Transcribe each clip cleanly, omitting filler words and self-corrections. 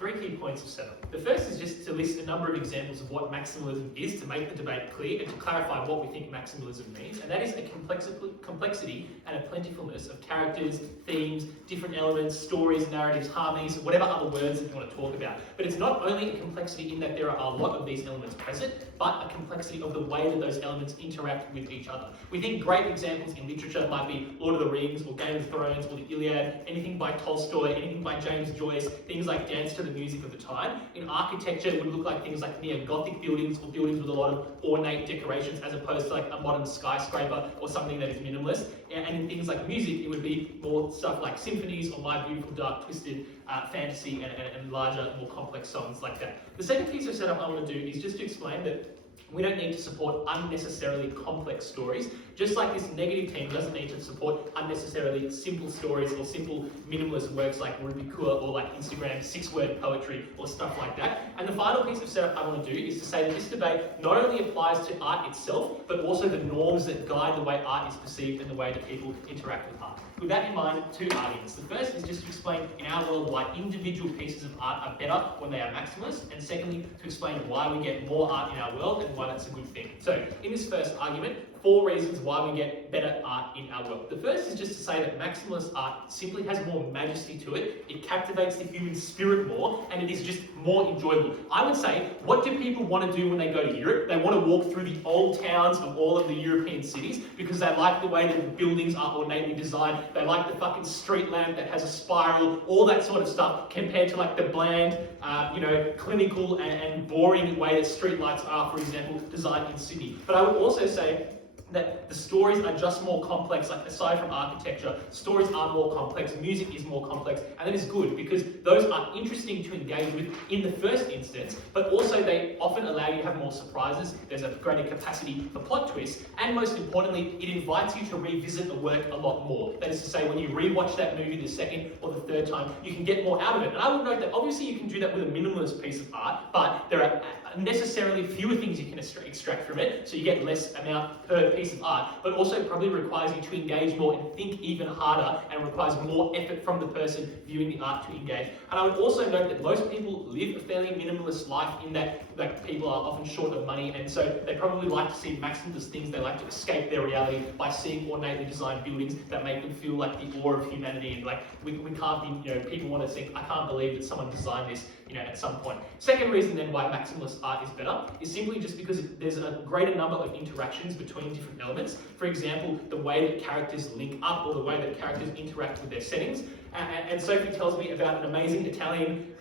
3 key points of setup. The first is just to list a number of examples of what maximalism is to make the debate clear and to clarify what we think maximalism means, and that is a complexity and a plentifulness of characters, themes, different elements, stories, narratives, harmonies, whatever other words that you want to talk about. But it's not only a complexity in that there are a lot of these elements present, but a complexity of the way that those elements interact with each other. We think great examples in literature might be Lord of the Rings or Game of Thrones or the Iliad, anything by Tolstoy, anything by James Joyce, things like Dance to the Music of the time. In architecture, it would look like things like neo-Gothic buildings or buildings with a lot of ornate decorations as opposed to like a modern skyscraper or something that is minimalist. And in things like music, it would be more stuff like symphonies or My Beautiful Dark Twisted fantasy and larger, more complex songs like that. The second piece of setup I want to do is just to explain that we don't need to support unnecessarily complex stories, just like this negative team doesn't need to support unnecessarily simple stories or simple minimalist works like Rubikua or like Instagram 6-word poetry or stuff like that. And the final piece of setup I want to do is to say that this debate not only applies to art itself, but also the norms that guide the way art is perceived and the way that people interact with art. With that in mind, 2 arguments. The first is just to explain in our world why individual pieces of art are better when they are maximalist, and secondly, to explain why we get more art in our world and why that's a good thing. So, in this first argument, 4 reasons why we get better art in our world. The first is just to say that maximalist art simply has more majesty to it, it captivates the human spirit more, and it is just more enjoyable. I would say, what do people want to do when they go to Europe? They want to walk through the old towns of all of the European cities because they like the way that the buildings are ornately designed, they like the fucking street lamp that has a spiral, all that sort of stuff, compared to like the bland, clinical and boring way that streetlights are, for example, designed in Sydney. But I would also say that the stories are just more complex, like aside from architecture, stories are more complex, music is more complex, and that is good because those are interesting to engage with in the first instance, but also they often allow you to have more surprises, there's a greater capacity for plot twists, and most importantly, it invites you to revisit the work a lot more. That is to say, when you rewatch that movie the second or the third time, you can get more out of it. And I would note that obviously you can do that with a minimalist piece of art, but there are necessarily fewer things you can extract from it, so you get less amount per piece of art, but also probably requires you to engage more and think even harder and requires more effort from the person viewing the art to engage. And I would also note that most people live a fairly minimalist life in that like people are often short of money, and so they probably like to see maximalist things. They like to escape their reality by seeing ornately designed buildings that make them feel like the awe of humanity, and like we can't be, people want to think, I can't believe that someone designed this, at some point. Second reason then why maximalist art is better is simply just because there's a greater number of interactions between different elements. For example, the way that characters link up or the way that characters interact with their settings. And Sophie tells me about an amazing Italian,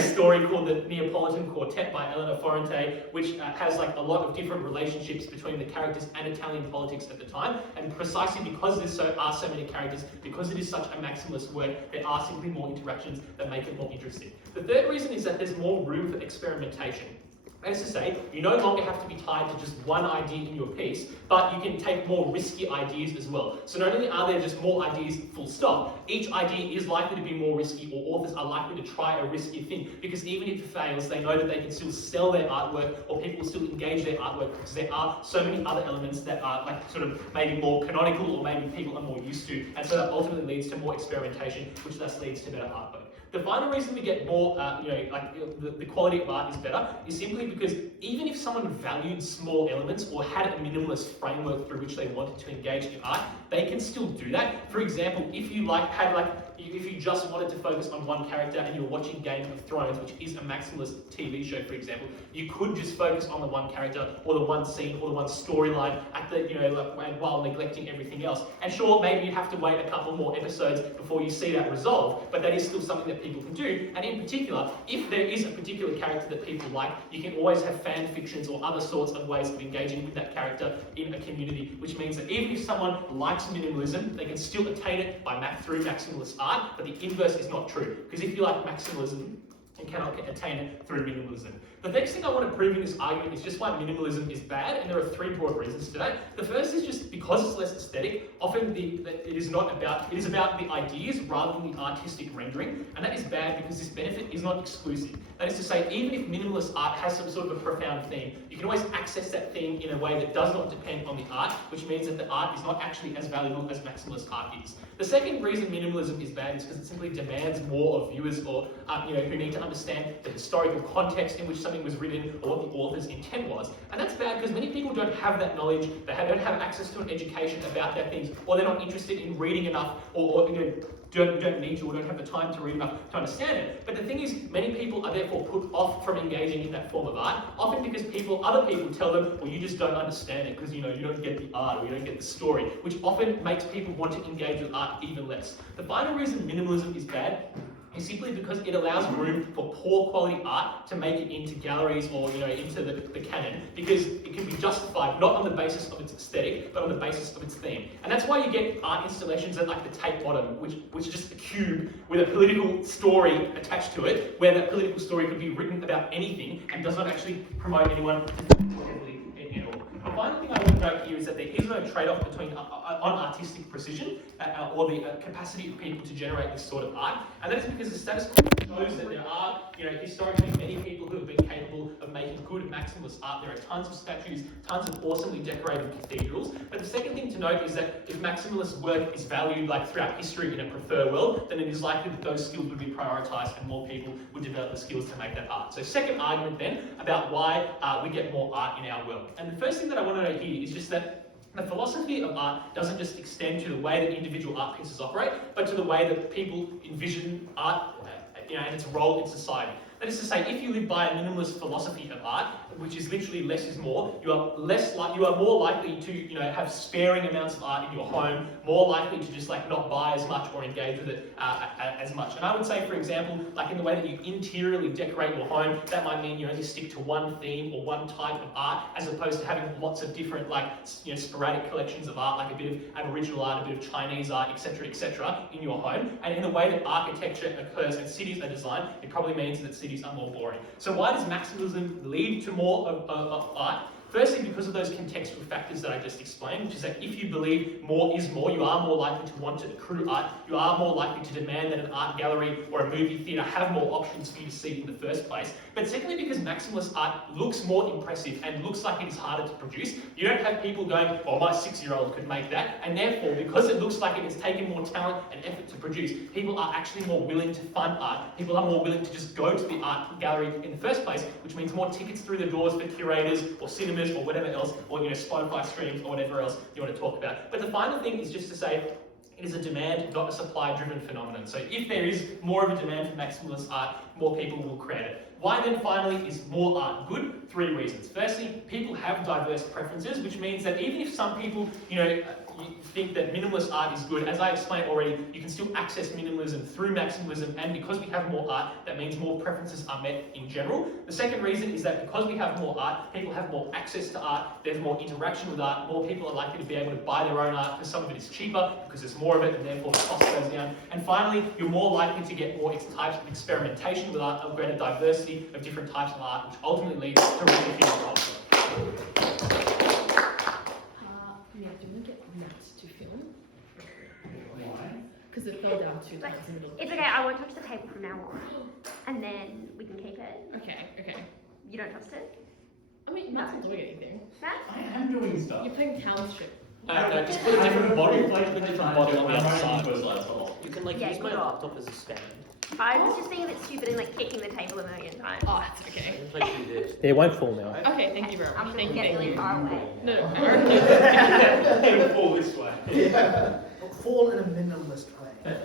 story called the Neapolitan Quartet by Elena Ferrante, which has like a lot of different relationships between the characters and Italian politics at the time. And precisely because there are so many characters, because it is such a maximalist work, there are simply more interactions that make it more interesting. The third reason is that there's more room for experimentation. That is to say, you no longer have to be tied to just one idea in your piece, but you can take more risky ideas as well. So not only are there just more ideas full stop, each idea is likely to be more risky, or authors are likely to try a riskier thing, because even if it fails, they know that they can still sell their artwork, or people will still engage their artwork, because there are so many other elements that are like sort of maybe more canonical, or maybe people are more used to, and so that ultimately leads to more experimentation, which thus leads to better artwork. The final reason we get more, the quality of art is better is simply because even if someone valued small elements or had a minimalist framework through which they wanted to engage in art, they can still do that. For example, if you if you just wanted to focus on one character and you're watching Game of Thrones, which is a maximalist TV show, for example, you could just focus on the one character or the one scene or the one storyline at the, while neglecting everything else. And sure, maybe you have to wait a couple more episodes before you see that resolve, but that is still something that people can do. And in particular, if there is a particular character that people like, you can always have fan fictions or other sorts of ways of engaging with that character in a community, which means that even if someone likes minimalism, they can still attain it through maximalist art, but the inverse is not true. Because if you like maximalism, you cannot attain it through minimalism. The next thing I want to prove in this argument is just why minimalism is bad, and there are 3 broad reasons to that. The first is just because it's less aesthetic, often it is about the ideas rather than the artistic rendering, and that is bad because this benefit is not exclusive. That is to say, even if minimalist art has some sort of a profound theme, you can always access that theme in a way that does not depend on the art, which means that the art is not actually as valuable as maximalist art is. The second reason minimalism is bad is because it simply demands more of viewers or who need to to understand the historical context in which something was written or what the author's intent was. And that's bad because many people don't have that knowledge, they don't have access to an education about their things, or they're not interested in reading enough, or don't need to or don't have the time to read enough to understand it. But the thing is, many people are therefore put off from engaging in that form of art, often because other people tell them, well, you just don't understand it because you don't get the art or you don't get the story, which often makes people want to engage with art even less. The final reason minimalism is bad is simply because it allows room for poor quality art to make it into galleries or into the canon, because it can be justified not on the basis of its aesthetic but on the basis of its theme. And that's why you get art installations at like the Tate Modern, which is just a cube with a political story attached to it, where that political story could be written about anything and does not actually promote anyone heavily in all. The final thing I want to note here is that there is no trade-off between on artistic precision or the capacity of people to generate this sort of art, and that is because the status quo shows that there are, historically many people who have been capable of making good maximalist art. There are tons of statues, tons of awesomely decorated cathedrals. But the second thing to note is that if maximalist work is valued throughout history in a preferred world, then it is likely that those skills would be prioritised and more people would develop the skills to make that art. So second argument then about why we get more art in our world. And the first thing that I want to note here is just that the philosophy of art doesn't just extend to the way that individual art pieces operate, but to the way that people envision art and its role in society. That is to say, if you live by a minimalist philosophy of art, which is literally less is more, you are more likely to have sparing amounts of art in your home, more likely to just not buy as much or engage with it as much. And I would say, for example, in the way that you interiorly decorate your home, that might mean you only stick to one theme or one type of art, as opposed to having lots of different sporadic collections of art, like a bit of Aboriginal art, a bit of Chinese art, etc., in your home. And in the way that architecture occurs and cities are designed, it probably means that cities are more boring. So why does maximalism lead to more of art? Firstly, because of those contextual factors that I just explained, which is that if you believe more is more, you are more likely to want to accrue art, you are more likely to demand that an art gallery or a movie theatre have more options for you to see in the first place. But secondly, because maximalist art looks more impressive and looks like it is harder to produce, you don't have people going, oh, my 6-year-old could make that, and therefore, because it looks like it has taken more talent and effort to produce, people are actually more willing to fund art, people are more willing to just go to the art gallery in the first place, which means more tickets through the doors for curators or cinemas or whatever else, or Spotify streams or whatever else you want to talk about. But the final thing is just to say, it is a demand, not a supply-driven phenomenon. So if there is more of a demand for maximalist art, more people will create it. Why then finally is more art good? 3 reasons. Firstly, people have diverse preferences, which means that even if some people, you think that minimalist art is good, as I explained already, you can still access minimalism through maximalism, and because we have more art, that means more preferences are met in general. The second reason is that because we have more art, people have more access to art, there's more interaction with art, more people are likely to be able to buy their own art because some of it is cheaper, because there's more of it, and therefore the cost goes down. And finally, you're more likely to get more types of experimentation with art, a greater diversity of different types of art, which ultimately leads to richer human culture. Yeah, do you want to get Matt to film? Why? Because it fell down 2 times in the middle. It's okay, I won't touch the table from now on. And then we can keep it. Okay. You don't trust it? I mean, Matt's not doing anything. Matt? I am doing stuff. You're playing Township. No, just put a different bottle. Put a different bottle on the other side. You You can use my laptop as a stand. I was just being a bit stupid and kicking the table a million times. Oh, that's okay. Just like you did. It won't fall now. Okay, thank you very much. I'm going to Thank get really you. far away. No. It'll fall this way. Fall in a minimalist way.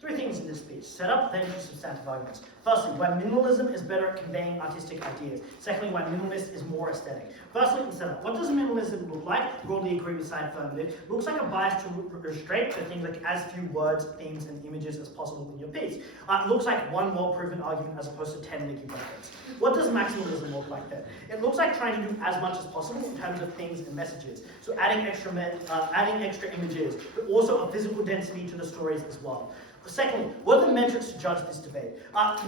Three things in this speech: setup, then substantive arguments. Firstly, why minimalism is better at conveying artistic ideas. Secondly, why minimalist is more aesthetic. Firstly, in setup, what does minimalism look like? Broadly agree with side affirmative. It looks like a bias to restraint, so things like as few words, themes, and images as possible in your piece. It looks like one well-proven argument as opposed to 10 leaky blankets. What does maximalism look like then? It looks like trying to do as much as possible in terms of things and messages. So adding extra images, but also a physical density to the stories as well. Secondly, what are the metrics to judge this debate?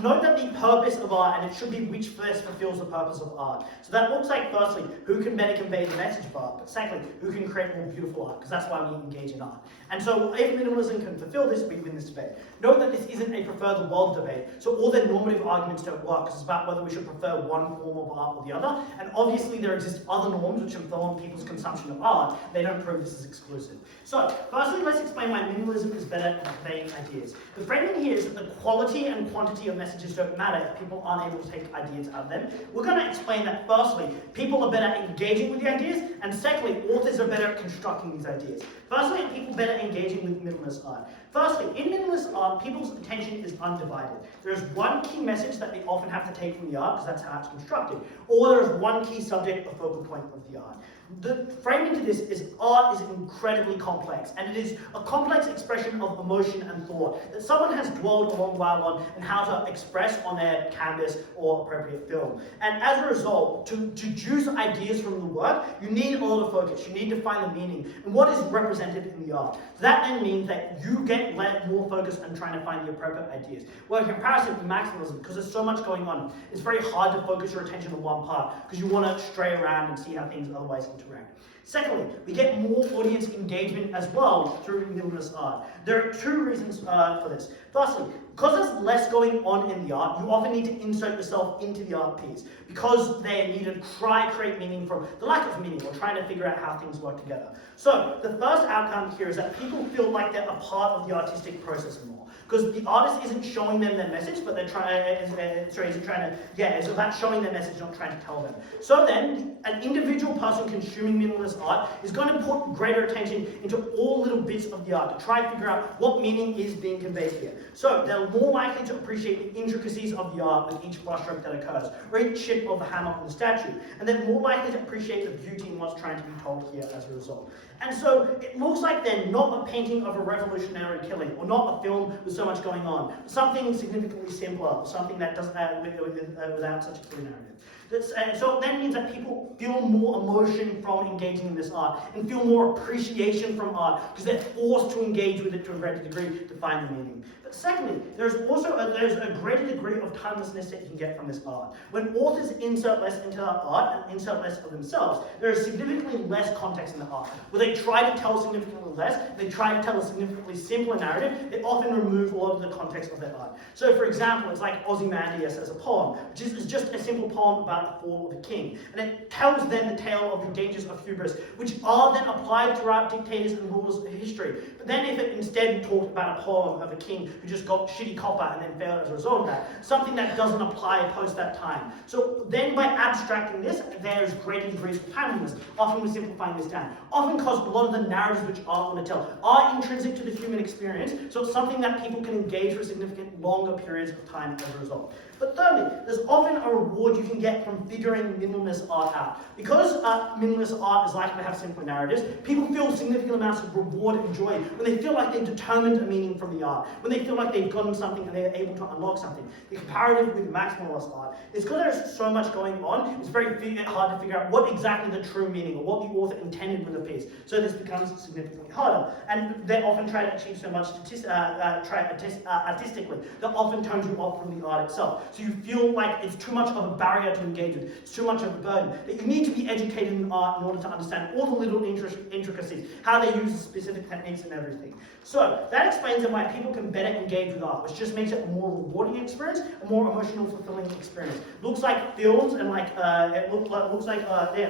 Note that the purpose of art, and it should be which first fulfills the purpose of art. So that looks like, firstly, who can better convey the message of art, but secondly, who can create more beautiful art, because that's why we engage in art. And so if minimalism can fulfill this, we win this debate. Note that this isn't a prefer the world debate, so all the normative arguments don't work, because it's about whether we should prefer one form of art or the other, and obviously there exist other norms which inform people's consumption of art. They don't prove this is exclusive. So, firstly, let's explain why minimalism is better at conveying ideas. The framing here is that the quality and quantity of messages don't matter if people aren't able to take ideas out of them. We're going to explain that, firstly, people are better at engaging with the ideas, and secondly, authors are better at constructing these ideas. Firstly, people better engaging with minimalist art. Firstly, in minimalist art, people's attention is undivided. There is one key message that they often have to take from the art, because that's how it's constructed, or there is one key subject or focal point of the art. The framing to this is art is incredibly complex, and it is a complex expression of emotion and thought that someone has dwelled a long while on and how to express on their canvas or appropriate film. And as a result, to deduce ideas from the work, you need a lot of focus. You need to find the meaning and what is represented in the art. That then means that you get more focused on trying to find the appropriate ideas. Well, in comparison to maximalism, because there's so much going on, it's very hard to focus your attention on one part because you want to stray around and see how things otherwise interact. Secondly, we get more audience engagement as well through minimalist art. There are two reasons for this. Firstly, because there's less going on in the art, you often need to insert yourself into the art piece because they need to try create meaning from the lack of meaning or trying to figure out how things work together. So the first outcome here is that people feel like they're a part of the artistic process more. Because the artist isn't showing them their message, but they're it's about showing their message, not trying to tell them. So then, an individual person consuming minimalist art is going to put greater attention into all little bits of the art to try and figure out what meaning is being conveyed here. So they're more likely to appreciate the intricacies of the art with each brushstroke that occurs, or each chip of the hammer on the statue, and they're more likely to appreciate the beauty in what's trying to be told here as a result. And so it looks like they're not a painting of a revolutionary killing, or not a film with so much going on, something significantly simpler, something that doesn't without such a clear narrative. So that means that people feel more emotion from engaging in this art and feel more appreciation from art because they're forced to engage with it to a greater degree to find the meaning. But secondly, there's a greater degree of timelessness that you can get from this art. When authors insert less into their art and insert less of themselves, there is significantly less context in the art. Where they try to tell significantly less, they try to tell a significantly simpler narrative, they often remove a lot of the context of their art. So for example, it's like Ozymandias as a poem, which is just a simple poem about the fall of a king. And it tells them the tale of the dangers of hubris, which are then applied throughout dictators and rulers of history. But then if it instead talked about a poem of a king who just got shitty copper and then failed as a result of that, something that doesn't apply post that time. So then by abstracting this, there's greater degrees of timeliness. Often we're simplifying this down. Often because a lot of the narratives which art want to tell are intrinsic to the human experience, so it's something that people can engage for significant longer periods of time as a result. But thirdly, there's often a reward you can get from figuring minimalist art out. Because minimalist art is likely to have simpler narratives, people feel significant amounts of reward and joy when they feel like they've determined a meaning from the art, when they feel like they've gotten something and they're able to unlock something. The comparative with maximalist art is because there's so much going on, it's very hard to figure out what exactly the true meaning or what the author intended with a piece. So this becomes significantly harder. And they often try to achieve so much artistically that often turns you off from the art itself. So you feel like it's too much of a barrier to engage with, it's too much of a burden, that you need to be educated in art in order to understand all the little intricacies, how they use the specific techniques and everything. So that explains then why people can better engage with art, which just makes it a more rewarding experience, a more emotional, fulfilling experience. Looks like films and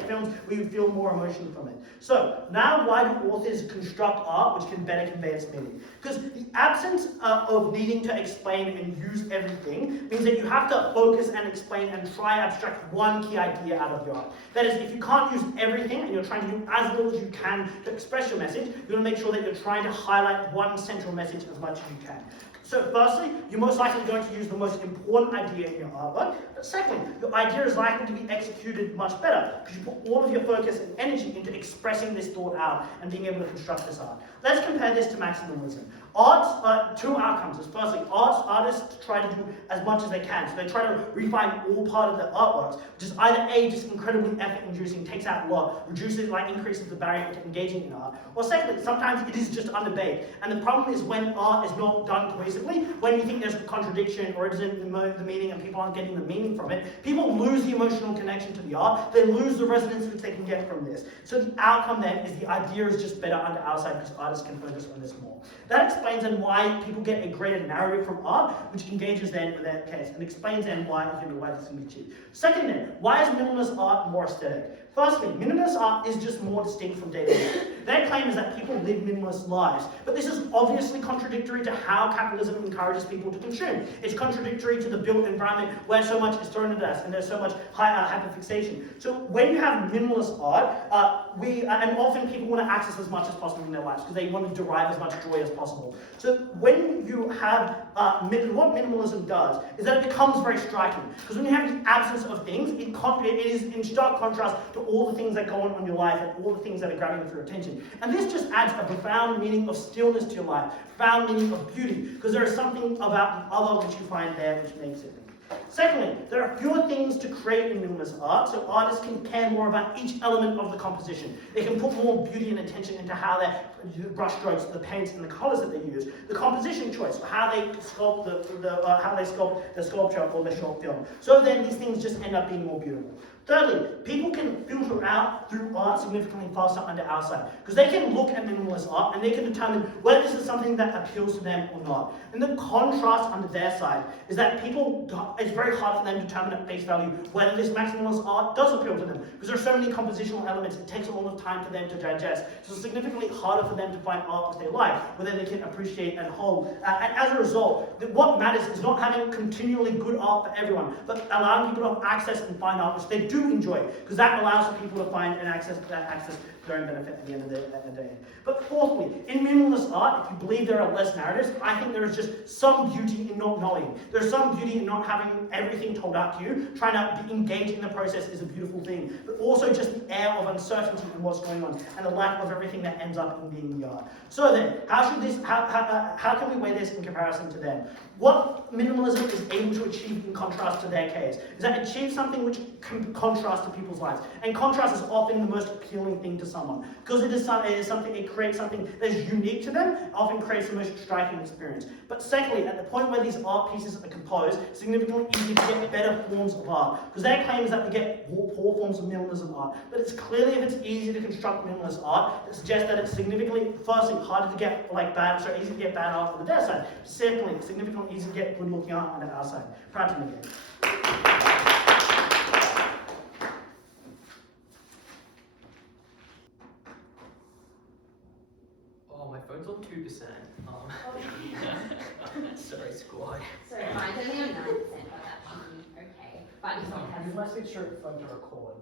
films where you feel more emotion from it. So now why do authors construct art which can better convey its meaning? Because the absence of needing to explain and use everything means that you have to focus and explain and try abstract one key idea out of your art. That is, if you can't use everything and you're trying to do as little as you can to express your message, you're going to make sure that you're trying to highlight one central message as much as you can. So firstly, you're most likely going to use the most important idea in your artwork. But secondly, your idea is likely to be executed much better because you put all of your focus and energy into expressing this thought out and being able to construct this art. Let's compare this to maximalism. Art's two outcomes is firstly, artists try to do as much as they can. So they try to refine all part of their artworks, which is either A, just incredibly effort-inducing, takes out a lot, increases the barrier to engaging in art, or secondly, sometimes it is just underbaked. And the problem is when art is not done cohesively basically, when you think there's a contradiction or it isn't the meaning and people aren't getting the meaning from it, people lose the emotional connection to the art, they lose the resonance which they can get from this. So the outcome then is the idea is just better under our side because artists can focus on this more. That explains then why people get a greater narrative from art, which engages them in their case, and explains then why this can be achieved. Second then, why is minimalist art more aesthetic? Firstly, minimalist art is just more distinct from daily life. Their claim is that people live minimalist lives, but this is obviously contradictory to how capitalism encourages people to consume. It's contradictory to the built environment where so much is thrown at us and there's so much hyperfixation. So when you have minimalist art, and often people want to access as much as possible in their lives because they want to derive as much joy as possible. So when you have, what minimalism does is that it becomes very striking, because when you have the absence of things, it is in stark contrast to all the things that go on in your life and all the things that are grabbing for your attention. And this just adds a profound meaning of stillness to your life, profound meaning of beauty, because there is something about the other which you find there which makes it. Secondly, there are fewer things to create in minimalist art, so artists can care more about each element of the composition. They can put more beauty and attention into how their brush strokes, the paints, and the colours that they use. The composition choice, how they sculpt the sculpture or the short film. So then these things just end up being more beautiful. Thirdly, people can filter out through art significantly faster under our side, because they can look at minimalist art and they can determine whether this is something that appeals to them or not. And the contrast under their side is that it's very hard for them to determine at face value whether this maximalist art does appeal to them, because there are so many compositional elements, it takes a lot of time for them to digest. So it's significantly harder for them to find art which they like, whether they can appreciate and hold. And as a result, what matters is not having continually good art for everyone, but allowing people to have access and find art which they do enjoy, because that allows for people to find and access their own benefit at the end of the day. But fourthly, in minimalist art, if you believe there are less narratives, I think there is just some beauty in not knowing. There's some beauty in not having everything told out to you. Trying to be engaged in the process is a beautiful thing, but also just the air of uncertainty in what's going on and the lack of everything that ends up in being the art. So then, how can we weigh this in comparison to them? What minimalism is able to achieve in contrast to their case is that it achieves something which can contrast to people's lives. And contrast is often the most appealing thing to someone, because it creates something that is unique to them, often creates the most striking experience. But secondly, at the point where these art pieces are composed, it's significantly easier to get better forms of art, because their claim is that we get poor forms of minimalism art. But it's clearly, if it's easy to construct minimalist art, it suggests that it's significantly, firstly, harder to get easy to get bad art on their side. Secondly, significantly easy to get good-looking art on our side. Proud to make it. Oh, my phone's on 2%. Sorry, squad. Sorry, mine's only on 9%, but that should be okay. But I just want to have You must make sure it's fun to record.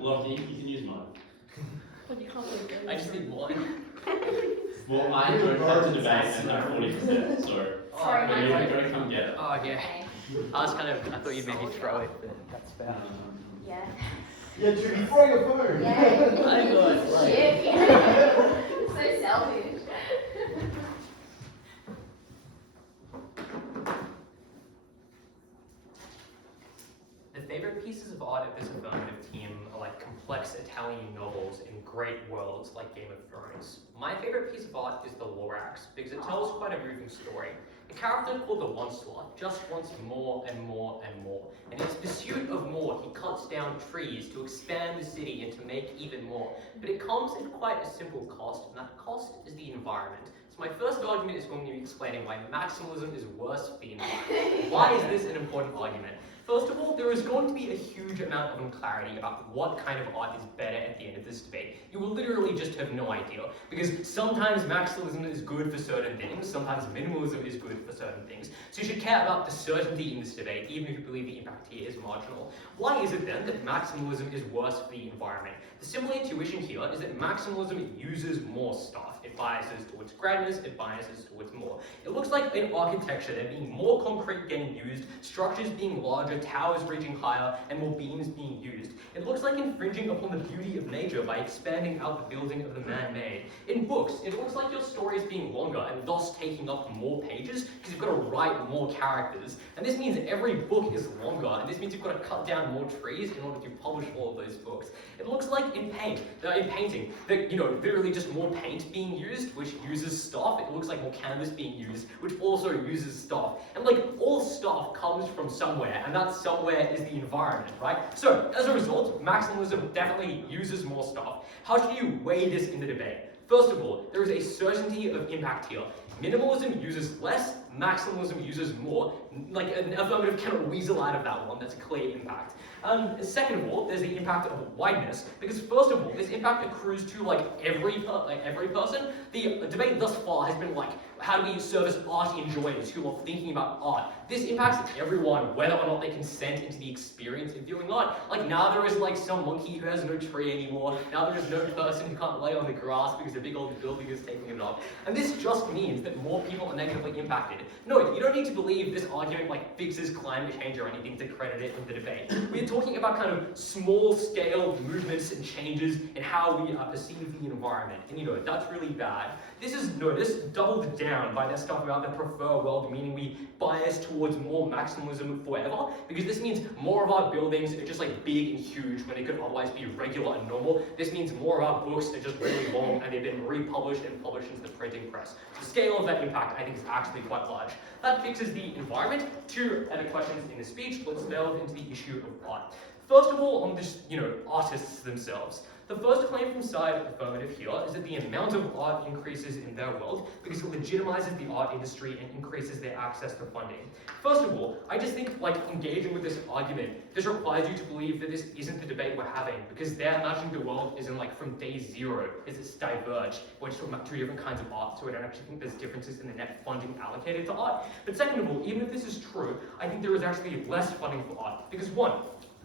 Lachie, you can use mine. But you can't leave it. I just need one. Well, I don't have to debate and I'm 40%, so Sorry, but mine's you're like- going to come get it. Oh, yeah. okay. I thought you'd maybe throw it, but that's fair. Yeah. Yeah, to be throwing a phone. Yeah. I thought, like- Shit, yeah. So selfish. The favorite pieces of art of this affirmative team are like complex Italian novels in great worlds like Game of Thrones. My favorite piece of art is the Lorax because it tells quite a moving story. A character called the Onslaught just wants more and more and more. And in his pursuit of more, he cuts down trees to expand the city and to make even more. But it comes at quite a simple cost, and that cost is the environment. So my first argument is going to be explaining why maximalism is worse for the environment. Why is this an important argument? First of all, there is going to be a huge amount of unclarity about what kind of art is better at the end of this debate. You will literally just have no idea, because sometimes maximalism is good for certain things, sometimes minimalism is good for certain things. So you should care about the certainty in this debate, even if you believe the impact here is marginal. Why is it then that maximalism is worse for the environment? The simple intuition here is that maximalism uses more stuff. It biases towards grandness, it biases towards more. It looks like in architecture there being more concrete getting used, structures being larger, towers reaching higher, and more beams being used. It looks like infringing upon the beauty of nature by expanding out the building of the man-made. In books, it looks like your story is being longer and thus taking up more pages because you've got to write more characters. And this means every book is longer, and this means you've got to cut down more trees in order to publish all of those books. It looks like in painting, that literally just more paint being used used, which uses stuff. It looks like more canvas being used, which also uses stuff. And like all stuff comes from somewhere, and that somewhere is the environment, right? So as a result, maximalism definitely uses more stuff. How should you weigh this in the debate? First of all, there is a certainty of impact here. Minimalism uses less, maximalism uses more. Like an affirmative cannot weasel out of that one, that's a clear impact. Second of all, there's the impact of wideness, because first of all, this impact accrues to like every person. The debate thus far has been like, how do we service art enjoyers who are thinking about art? This impacts everyone, whether or not they consent into the experience of viewing art. Like now there is like some monkey who has no tree anymore. Now there is no person who can't lay on the grass because the big old building is taking it off. And this just means that more people are negatively impacted. No, you don't need to believe this argument like fixes climate change or anything to credit it in the debate. We're talking about kind of small scale movements and changes in how we perceive the environment. And you know, that's really bad. This doubled down by their stuff about the prefer world, meaning we bias towards more maximalism forever, because this means more of our buildings are just like big and huge when they could otherwise be regular and normal. This means more of our books are just really long and they've been republished and published into the printing press. The scale of that impact, I think, is actually quite large. That fixes the environment. Two other questions in the speech. Let's delve into the issue of art. First of all, on this, artists themselves. The first claim from side affirmative here is that the amount of art increases in their world because it legitimizes the art industry and increases their access to funding. First of all, I just think like engaging with this argument, this requires you to believe that this isn't the debate we're having, because they're imagining the world isn't like from day zero, it's diverged. We're just talking about two different kinds of art, so I don't actually think there's differences in the net funding allocated to art. But second of all, even if this is true, I think there is actually less funding for art, because one,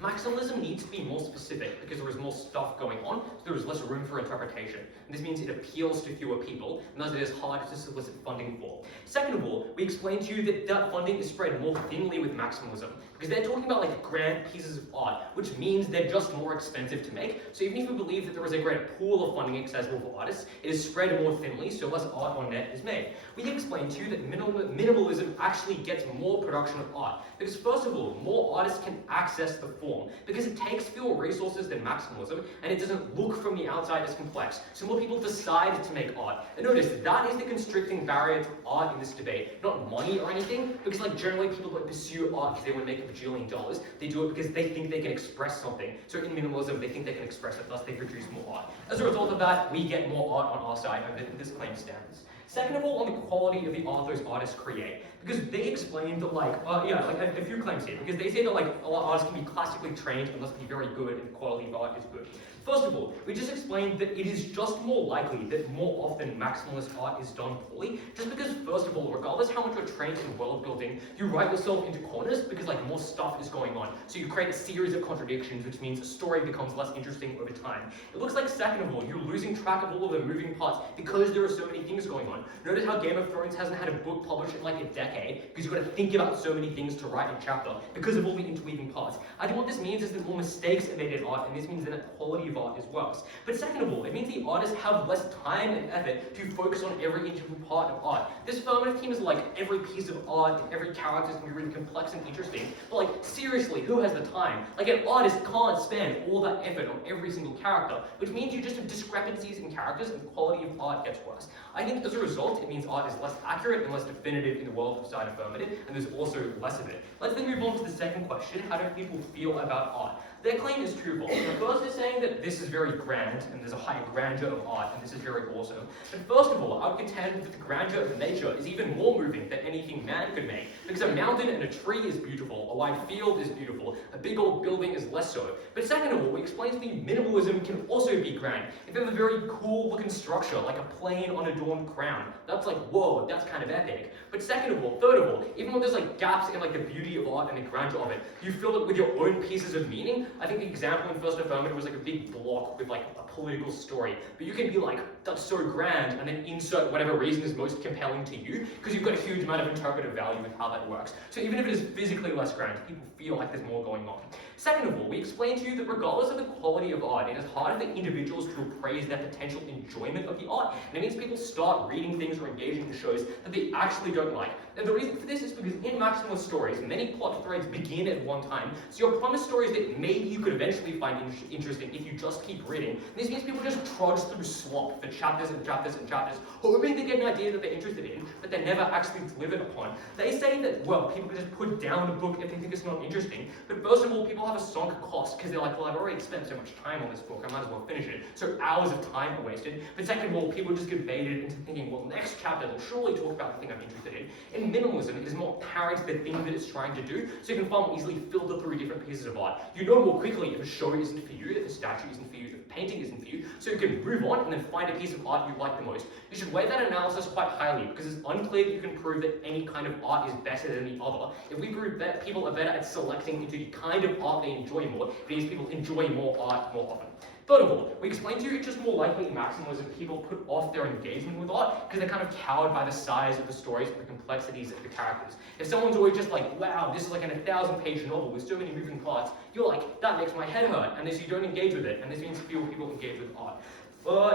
maximalism needs to be more specific because there is more stuff going on, so there is less room for interpretation. And this means it appeals to fewer people, and thus it is hard to solicit funding for. Second of all, we explained to you that funding is spread more thinly with maximalism, because they're talking about like grand pieces of art, which means they're just more expensive to make. So even if we believe that there is a great pool of funding accessible for artists, it is spread more thinly, so less art on net is made. We explained to you that minimalism actually gets more production of art, because first of all, more artists can access the form, because it takes fewer resources than maximalism, and it doesn't look from the outside as complex. So more people decide to make art. And notice, that is the constricting barrier to art in this debate, not money or anything, because like generally people don't pursue art because they want to make $1 bajillion. They do it because they think they can express something. So in minimalism, they think they can express it, thus they produce more art. As a result of that, we get more art on our side, and this claim stands. Second of all, on the quality of the art those artists create, because they explain that a few claims here, because they say that like a lot of artists can be classically trained and must be very good and the quality of art is good. First of all, we just explained that it is just more likely that more often maximalist art is done poorly, just because first of all, regardless how much you're trained in world building, you write yourself into corners because like more stuff is going on. So you create a series of contradictions, which means a story becomes less interesting over time. It looks like second of all, you're losing track of all of the moving parts because there are so many things going on. Notice how Game of Thrones hasn't had a book published in like a decade, because you've got to think about so many things to write a chapter because of all the interweaving parts. I think what this means is that more mistakes are made in art, and this means that the quality of art is worse. But second of all, it means the artists have less time and effort to focus on every integral part of art. This affirmative team is like every piece of art and every character is going to be really complex and interesting, but like seriously, who has the time? Like an artist can't spend all that effort on every single character, which means you just have discrepancies in characters and the quality of art gets worse. I think as a result, it means art is less accurate and less definitive in the world of side affirmative, and there's also less of it. Let's then move on to the second question: how do people feel about art? Their claim is twofold. The first is saying that this is very grand, and there's a high grandeur of art, and this is very awesome. But first of all, I would contend that the grandeur of nature is even more moving than anything man could make, because a mountain and a tree is beautiful, a wide field is beautiful, a big old building is less so. But second of all, we explain to me minimalism can also be grand. If you have a very cool looking structure, like a plane on a adorned crown, that's like, whoa, that's kind of epic. But second of all, third of all, even when there's like gaps in like the beauty of art and the grandeur of it, you fill it with your own pieces of meaning. I think the example in first affirmative was like a big block with like a political story, but you can be like, that's so grand, and then insert whatever reason is most compelling to you, because you've got a huge amount of interpretive value with how that works. So even if it is physically less grand, people feel like there's more going on. Second of all, we explain to you that regardless of the quality of art, it is harder for individuals to appraise their potential enjoyment of the art, and it means people start reading things or engaging in shows that they actually don't like. And the reason for this is because in maximalist stories, many plot threads begin at one time, so your promised stories that maybe you could eventually find interesting if you just keep reading. And This means people just trudge through slop for chapters and chapters and chapters, hoping they get an idea that they're interested in, but they're never actually delivered upon. They say that, well, people can just put down a book if they think it's not interesting, but first of all, people have a sunk cost, because they're like, well, I've already spent so much time on this book, I might as well finish it. So hours of time are wasted. But second of all, people just get baited into thinking, well, next chapter will surely talk about the thing I'm interested in. In minimalism, it is more apparent the thing that it's trying to do, so you can far more easily filter through different pieces of art. You know more quickly if a show isn't for you, if a statue isn't for you, if a painting isn't for you, so you can move on and then find a piece of art you like the most. You should weigh that analysis quite highly, because it's unclear that you can prove that any kind of art is better than the other. If we prove that people are better at selecting into the kind of art they enjoy more, it means people enjoy more art more often. Third of all, we explained to you it's just more likely in maximalism people put off their engagement with art because they're kind of cowed by the size of the stories and the complexities of the characters. If someone's always just like, wow, this is like an 1,000-page novel with so many moving parts, you're like, that makes my head hurt, and this you don't engage with it, and this means fewer people engage with art.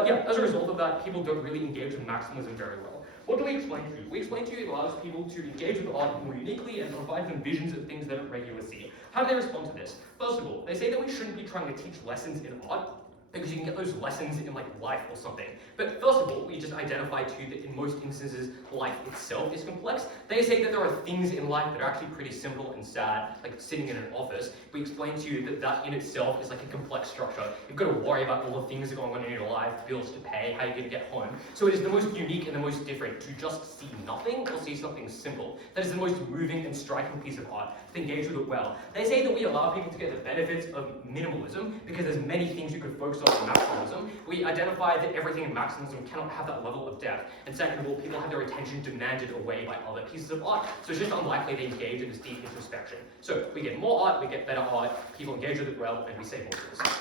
Yeah, as a result of that, people don't really engage with maximalism very well. What do we explain to you? We explain to you it allows people to engage with art more uniquely and provide them visions of things they don't regularly see. How do they respond to this? First of all, they say that we shouldn't be trying to teach lessons in art, because you can get those lessons in like life or something. But first of all, we just identify to you that in most instances, life itself is complex. They say that there are things in life that are actually pretty simple and sad, like sitting in an office. We explain to you that that in itself is like a complex structure. You've got to worry about all the things that are going on in your life, bills to pay, how you're going to get home. So it is the most unique and the most different to just see nothing or see something simple. That is the most moving and striking piece of art, to engage with it well. They say that we allow people to get the benefits of minimalism because there's many things you could focus on in maximalism. We identify that everything in maximalism cannot have that level of depth. And second of all, people have their attention demanded away by other pieces of art. So it's just unlikely they engage in this deep introspection. So we get more art, we get better art, people engage with it well, and we save more tools.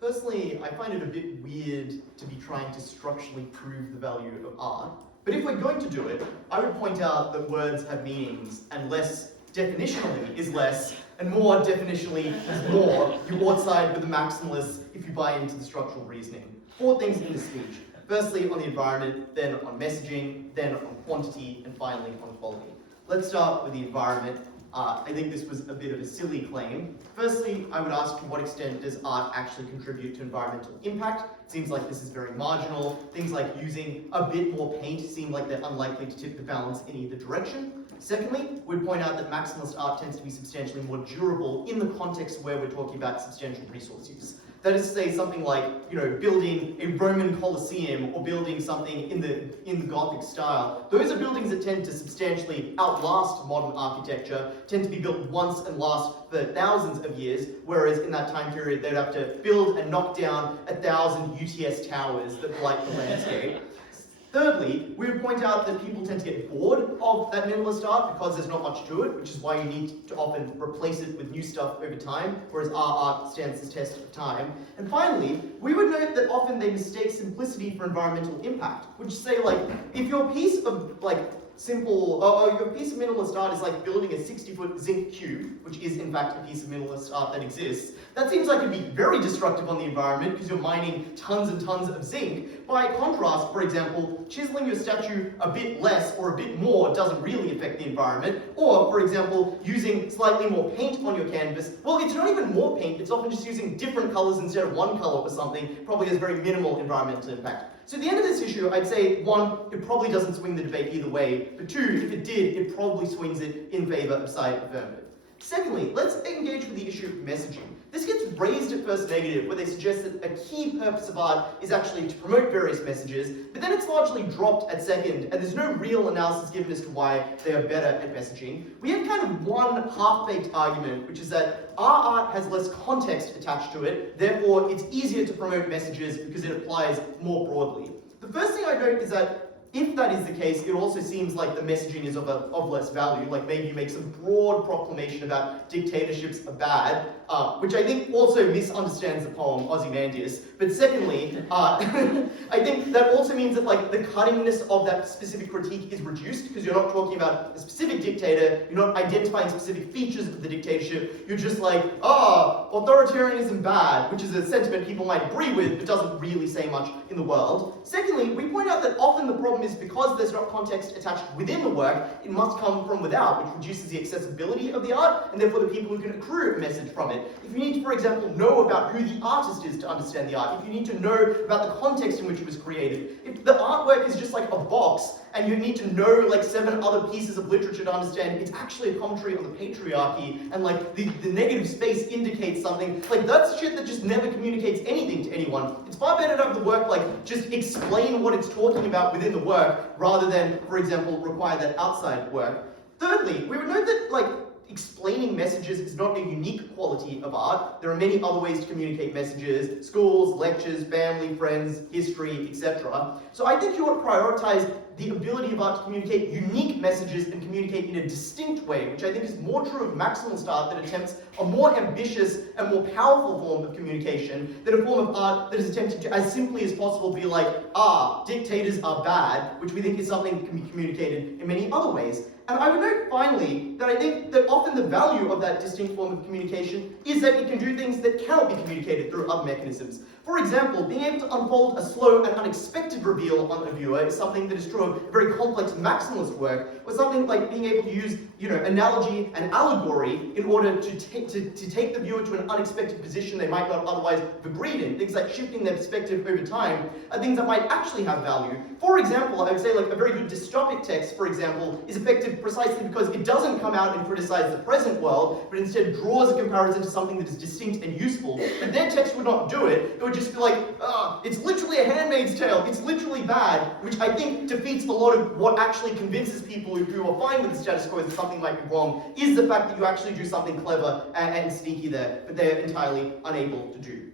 Personally, I find it a bit weird to be trying to structurally prove the value of art. But if we're going to do it, I would point out that words have meanings, and less definitionally is less, and more definitionally is more. You ought side with the maximalists if you buy into the structural reasoning. 4 things in this speech. Firstly, on the environment, then on messaging, then on quantity, and finally on quality. Let's start with the environment. I think this was a bit of a silly claim. Firstly, I would ask to what extent does art actually contribute to environmental impact? It seems like this is very marginal. Things like using a bit more paint seem like they're unlikely to tip the balance in either direction. Secondly, we'd point out that maximalist art tends to be substantially more durable in the context where we're talking about substantial resource use. That is to say, something like, building a Roman Colosseum or building something in the Gothic style. Those are buildings that tend to substantially outlast modern architecture, tend to be built once and last for thousands of years, whereas in that time period they'd have to build and knock down 1,000 UTS towers that blight the landscape. Thirdly, we would point out that people tend to get bored of that minimalist art because there's not much to it, which is why you need to often replace it with new stuff over time, whereas our art stands the test of time. And finally, we would note that often they mistake simplicity for environmental impact, which say like, if your piece of like your piece of minimalist art is like building a 60-foot zinc cube, which is in fact a piece of minimalist art that exists, that seems like it'd be very destructive on the environment because you're mining tons and tons of zinc. By contrast, for example, chiseling your statue a bit less or a bit more doesn't really affect the environment. Or, for example, using slightly more paint on your canvas. Well, it's not even more paint, it's often just using different colors instead of one color for something, probably has very minimal environmental impact. So at the end of this issue, I'd say, one, it probably doesn't swing the debate either way, but two, if it did, it probably swings it in favor of side affirmative. Secondly, let's engage with the issue of messaging. This gets raised at first negative, where they suggest that a key purpose of art is actually to promote various messages, but then it's largely dropped at second, and there's no real analysis given as to why they are better at messaging. We have kind of one half-baked argument, which is that our art has less context attached to it, therefore it's easier to promote messages because it applies more broadly. The first thing I note is that if that is the case, it also seems like the messaging is of less value, like maybe you make some broad proclamation about dictatorships are bad, which I think also misunderstands the poem Ozymandias. But secondly, I think that also means that like the cuttingness of that specific critique is reduced because you're not talking about a specific dictator, you're not identifying specific features of the dictatorship, you're just like, authoritarianism bad, which is a sentiment people might agree with, but doesn't really say much in the world. Secondly, we point out that often the problem is because there's not context attached within the work, it must come from without, which reduces the accessibility of the art, and therefore the people who can accrue a message from it. If you need to, for example, know about who the artist is to understand the art, if you need to know about the context in which it was created, if the artwork is just like a box, and you need to know like 7 other pieces of literature to understand it's actually a commentary on the patriarchy, and like the negative space indicates something, like that's shit that just never communicates anything to anyone. It's far better to have the work like just explain what it's talking about within the work, rather than, for example, require that outside work. Thirdly, we would note that like explaining messages is not a unique quality of art. There are many other ways to communicate messages: schools, lectures, family, friends, history, etc. So I think you want to prioritize the ability of art to communicate unique messages and communicate in a distinct way, which I think is more true of maximalist art that attempts a more ambitious and more powerful form of communication than a form of art that is attempting to, as simply as possible, be like, dictators are bad, which we think is something that can be communicated in many other ways. And I would note finally that I think that often the value of that distinct form of communication is that it can do things that cannot be communicated through other mechanisms. For example, being able to unfold a slow and unexpected reveal on a viewer is something that is true of very complex maximalist work, or something like being able to use, analogy and allegory in order to take the viewer to an unexpected position they might not otherwise have agreed in. Things like shifting their perspective over time are things that might actually have value. For example, I would say like a very good dystopic text, for example, is effective precisely because it doesn't come out and criticize the present world, but instead draws a comparison to something that is distinct and useful. But their text would not do it. It would just be like, it's literally a Handmaid's Tale, it's literally bad, which I think defeats a lot of what actually convinces people who are fine with the status quo that something might be wrong, is the fact that you actually do something clever and sneaky there, but they're entirely unable to do.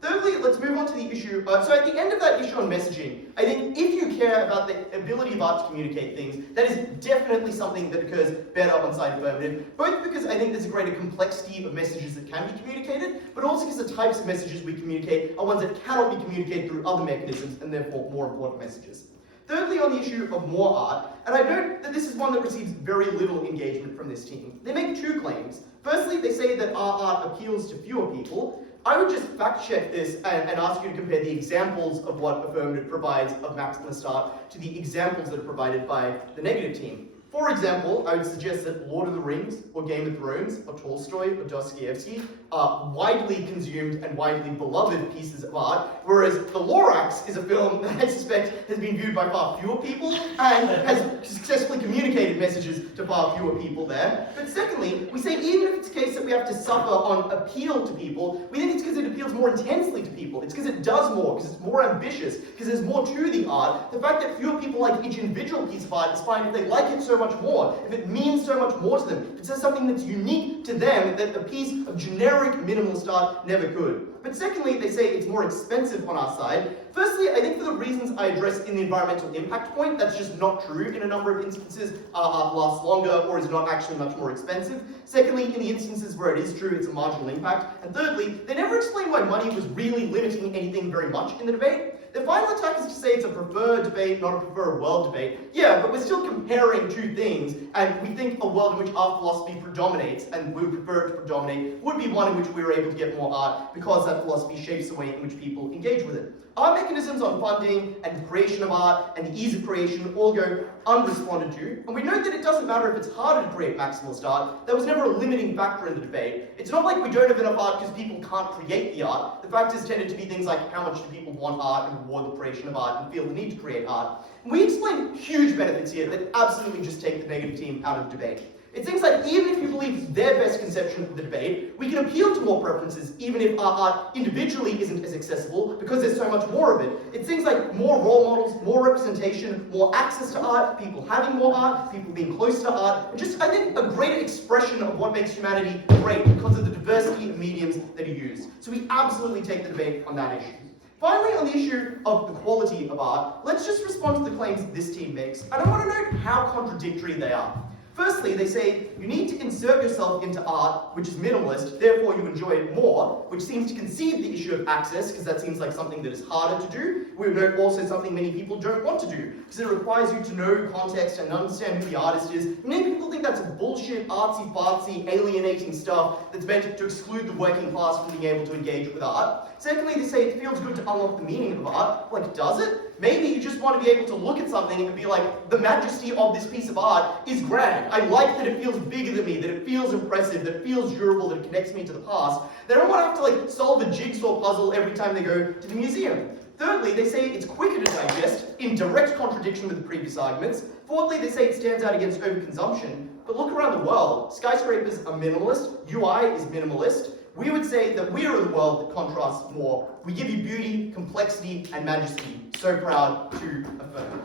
Thirdly, let's move on to the issue. So at the end of that issue on messaging, I think if you care about the ability of art to communicate things, that is definitely something that occurs better on side affirmative, both because I think there's a greater complexity of messages that can be communicated, but also because the types of messages we communicate are ones that cannot be communicated through other mechanisms, and therefore more important messages. Thirdly, on the issue of more art, and I note that this is one that receives very little engagement from this team. They make 2 claims. Firstly, they say that our art appeals to fewer people. I would just fact check this and ask you to compare the examples of what Affirmative provides of maximalist art to the examples that are provided by the negative team. For example, I would suggest that Lord of the Rings, or Game of Thrones, or Tolstoy, or Dostoevsky are widely consumed and widely beloved pieces of art, whereas The Lorax is a film that I suspect has been viewed by far fewer people and has successfully communicated messages to far fewer people there. But secondly, we say even if it's a case that we have to suffer on appeal to people, we think it's because it appeals more intensely to people. It's because it does more, because it's more ambitious, because there's more to the art. The fact that fewer people like each individual piece of art is fine if they like it so much more, if it means so much more to them, if it says something that's unique to them that a piece of generic minimalist art never could. But secondly, they say it's more expensive on our side. Firstly, I think for the reasons I addressed in the environmental impact point, that's just not true in a number of instances. Art lasts longer or is not actually much more expensive. Secondly, in the instances where it is true, it's a marginal impact. And thirdly, they never explain why money was really limiting anything very much in the debate. Their final attack is to say it's a preferred debate, not a preferred world debate. Yeah, but we're still comparing two things, and we think a world in which art philosophy predominates, and we would prefer it to predominate, would be one in which we were able to get more art because that philosophy shapes the way in which people engage with it. Our mechanisms on funding and the creation of art and the ease of creation all go unresponded to, and we note that it doesn't matter if it's harder to create maximalist art. That was never a limiting factor in the debate. It's not like we don't have enough art because people can't create the art. The factors tended to be things like how much do people want art and reward the creation of art and feel the need to create art. And we explain huge benefits here that absolutely just take the negative team out of debate. It's things like, even if you believe it's their best conception of the debate, we can appeal to more preferences, even if our art individually isn't as accessible, because there's so much more of it. It's things like more role models, more representation, more access to art, people having more art, people being close to art, and just, I think, a greater expression of what makes humanity great because of the diversity of mediums that are used. So we absolutely take the debate on that issue. Finally, on the issue of the quality of art, let's just respond to the claims this team makes, and I want to note how contradictory they are. Firstly, they say you need to insert yourself into art, which is minimalist, therefore you enjoy it more, which seems to concede the issue of access, because that seems like something that is harder to do. We would note also something many people don't want to do, because it requires you to know context and understand who the artist is. Many people think that's bullshit, artsy-fartsy, alienating stuff that's meant to exclude the working class from being able to engage with art. Secondly, they say it feels good to unlock the meaning of art. Like, does it? Maybe you just want to be able to look at something and be like, the majesty of this piece of art is grand. I like that it feels bigger than me, that it feels impressive, that it feels durable, that it connects me to the past. They don't want to have to solve a jigsaw puzzle every time they go to the museum. Thirdly, they say it's quicker to digest, in direct contradiction with the previous arguments. Fourthly, they say it stands out against overconsumption. But look around the world. Skyscrapers are minimalist. UI is minimalist. We would say that we are in the world that contrasts more. We give you beauty, complexity, and majesty. So proud to affirm.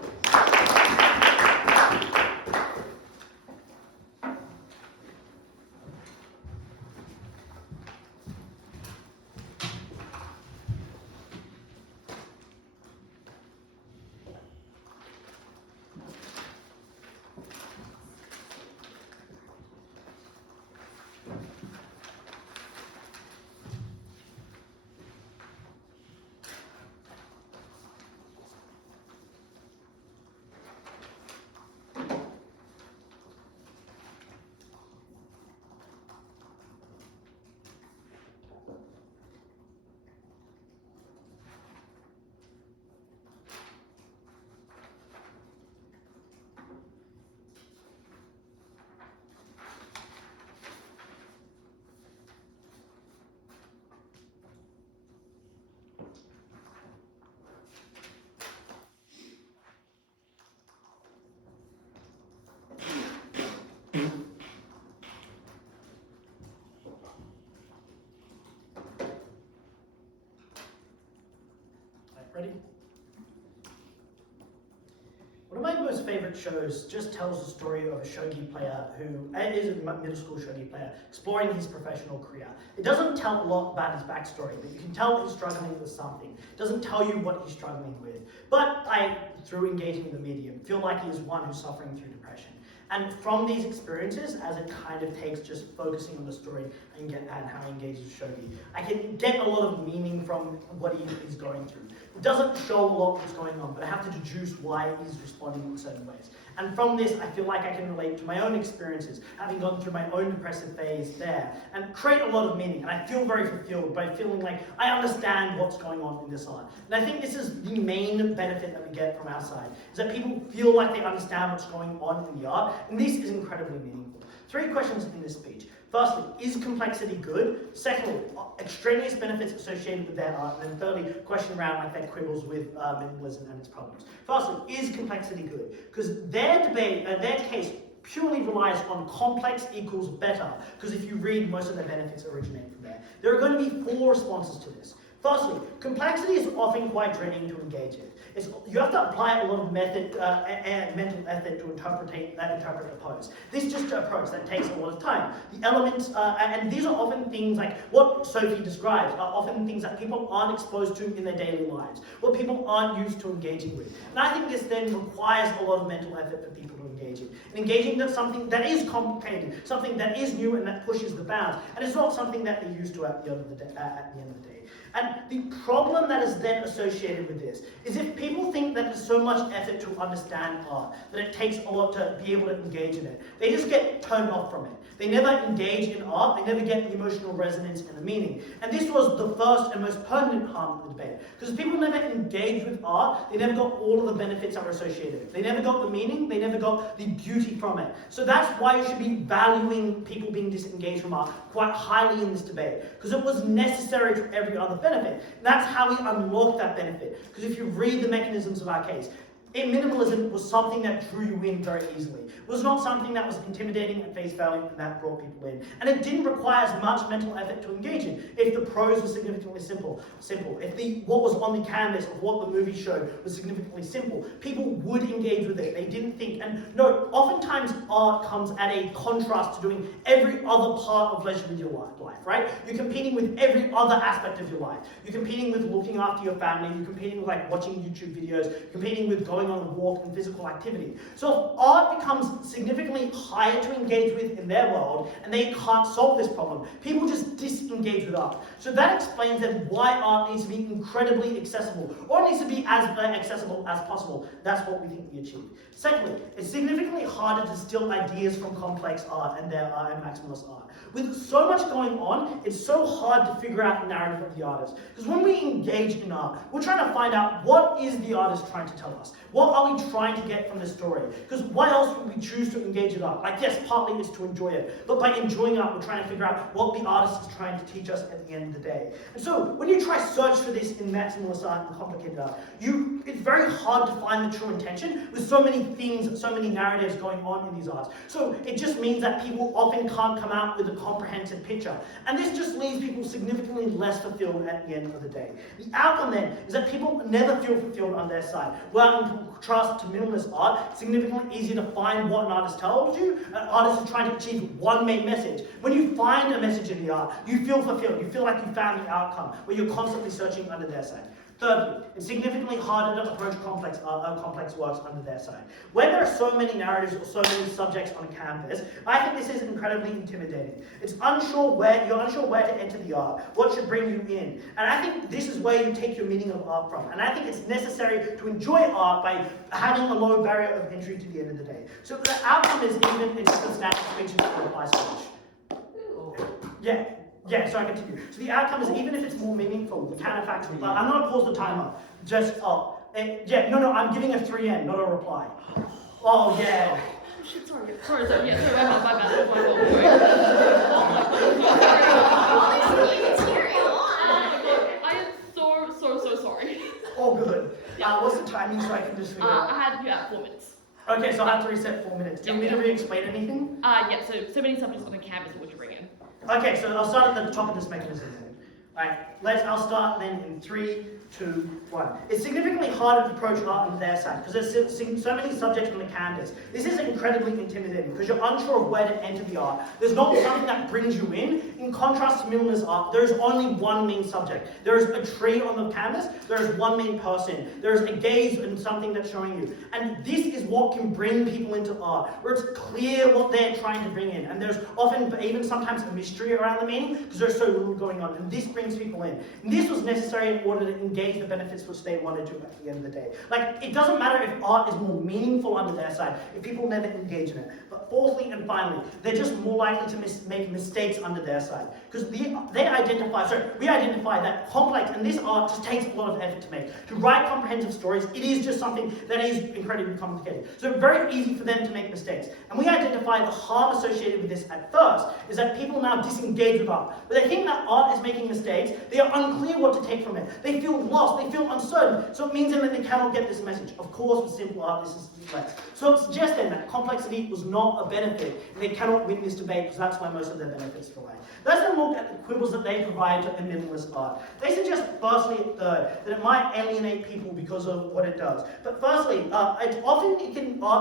Ready? One of my most favourite shows just tells the story of a shogi player who is a middle school shogi player exploring his professional career. It doesn't tell a lot about his backstory, but you can tell he's struggling with something. It doesn't tell you what he's struggling with. But I, through engaging with the medium, feel like he is one who's suffering through depression. And from these experiences, as it kind of takes just focusing on the story and how he engages with shogi, I can get a lot of meaning from what he is going through. It doesn't show a lot what's going on, but I have to deduce why he's responding in certain ways. And from this, I feel like I can relate to my own experiences, having gone through my own depressive phase there, and create a lot of meaning. And I feel very fulfilled by feeling like I understand what's going on in this art. And I think this is the main benefit that we get from our side, is that people feel like they understand what's going on in the art, and this is incredibly meaningful. 3 questions in this speech. Firstly, is complexity good? Secondly, extraneous benefits associated with their art. And then thirdly, question around like their quibbles with minimalism and its problems. Firstly, is complexity good? Because their debate, their case purely relies on complex equals better. Because if you read, most of their benefits originate from there. There are going to be 4 responses to this. Firstly, complexity is often quite draining to engage in. You have to apply a lot of method and mental effort to interpret a pose. This is just an approach that takes a lot of time. The elements, and these are often things like what Sophie describes, are often things that people aren't exposed to in their daily lives, what people aren't used to engaging with. And I think this then requires a lot of mental effort for people to engage in. And engaging with something that is complicated, something that is new and that pushes the bounds, and it's not something that they're used to at the end of the day. And the problem that is then associated with this is if people think that there's so much effort to understand art, that it takes a lot to be able to engage in it, they just get turned off from it. They never engage in art, they never get the emotional resonance and the meaning. And this was the first and most pertinent harm of the debate. Because if people never engage with art, they never got all of the benefits that are associated with it. They never got the meaning, they never got the beauty from it. So that's why you should be valuing people being disengaged from art quite highly in this debate. Because it was necessary for every other benefit. And that's how we unlock that benefit. Because if you read the mechanisms of our case, minimalism was something that drew you in very easily. It was not something that was intimidating at face value and that brought people in. And it didn't require as much mental effort to engage in. If the prose was significantly simple. If what was on the canvas of what the movie showed was significantly simple, people would engage with it. They didn't think. And no, oftentimes art comes at a contrast to doing every other part of leisure with your life, right? You're competing with every other aspect of your life. You're competing with looking after your family. You're competing with like watching YouTube videos. You're competing with going on a walk and physical activity. So if art becomes significantly higher to engage with in their world, and they can't solve this problem, people just disengage with art. So that explains then why art needs to be incredibly accessible, or it needs to be as accessible as possible. That's what we think we achieve. Secondly, it's significantly harder to distill ideas from complex art and maximalist art. With so much going on, it's so hard to figure out the narrative of the artist. Because when we engage in art, we're trying to find out what is the artist trying to tell us? What are we trying to get from the story? Because why else would we choose to engage in art? Like, yes, partly it's to enjoy it, but by enjoying art, we're trying to figure out what the artist is trying to teach us at the end of the day. And so, when you try search for this in maximalist art and complicated art, it's very hard to find the true intention with so many things, so many narratives going on in these arts. So it just means that people often can't come out with a comprehensive picture. And this just leaves people significantly less fulfilled at the end of the day. The outcome then is that people never feel fulfilled on their side. Well, in contrast to minimalist art, it's significantly easier to find what an artist tells you. An artist is trying to achieve one main message. When you find a message in the art, you feel fulfilled. You feel like you found the outcome, where you're constantly searching under their side. Thirdly, it's significantly harder to approach complex works under their side. When there are so many narratives or so many subjects on a canvas, I think this is incredibly intimidating. You're unsure where to enter the art, what should bring you in. And I think this is where you take your meaning of art from. And I think it's necessary to enjoy art by having a low barrier of entry to the end of the day. So the outcome is even it's the static speech and the reply speech. Yeah, so I continue. So the outcome is even if it's more meaningful, the counterfactual. I'm going to pause the timer. I'm giving a 3N, not a reply. Oh, yeah. Sorry, yeah, sorry, my bad. I am so sorry. Oh, good. What's the timing so I can just figure out? I had 4 minutes. Okay, so I have to reset 4 minutes. Do you want me to re-explain anything? So many subjects on the canvas, what would you bring in? Okay, so I'll start at the top of this mechanism then. Alright, I'll start then in 3, 2, 1. It's significantly harder to approach art on their side because there's so many subjects on the canvas. This is incredibly intimidating because you're unsure of where to enter the art. There's not something that brings you in. In contrast to minimalist art, there is only one main subject. There is a tree on the canvas, there is one main person. There is a gaze and something that's showing you. And this is what can bring people into art, where it's clear what they're trying to bring in. And there's often, even sometimes, a mystery around the meaning because there's so little going on. And this brings people in. And this was necessary in order to engage the benefits which they wanted to at the end of the day. Like, it doesn't matter if art is more meaningful under their side, if people never engage in it. But fourthly and finally, they're just more likely to make mistakes under their side. Because we identify that complex, and this art just takes a lot of effort to make. To write comprehensive stories, it is just something that is incredibly complicated. So it's very easy for them to make mistakes. And we identify the harm associated with this at first, is that people now disengage with art. But they think that art is making mistakes, they are unclear what to take from it. They feel lost, they feel uncertain, so it means that they cannot get this message. Of course, with simple art, this is less. So it suggests then that complexity was not a benefit, and they cannot win this debate because that's why most of their benefits rely. Let's then look at the quibbles that they provide to a minimalist art. They suggest, firstly, that it might alienate people because of what it does. But firstly, art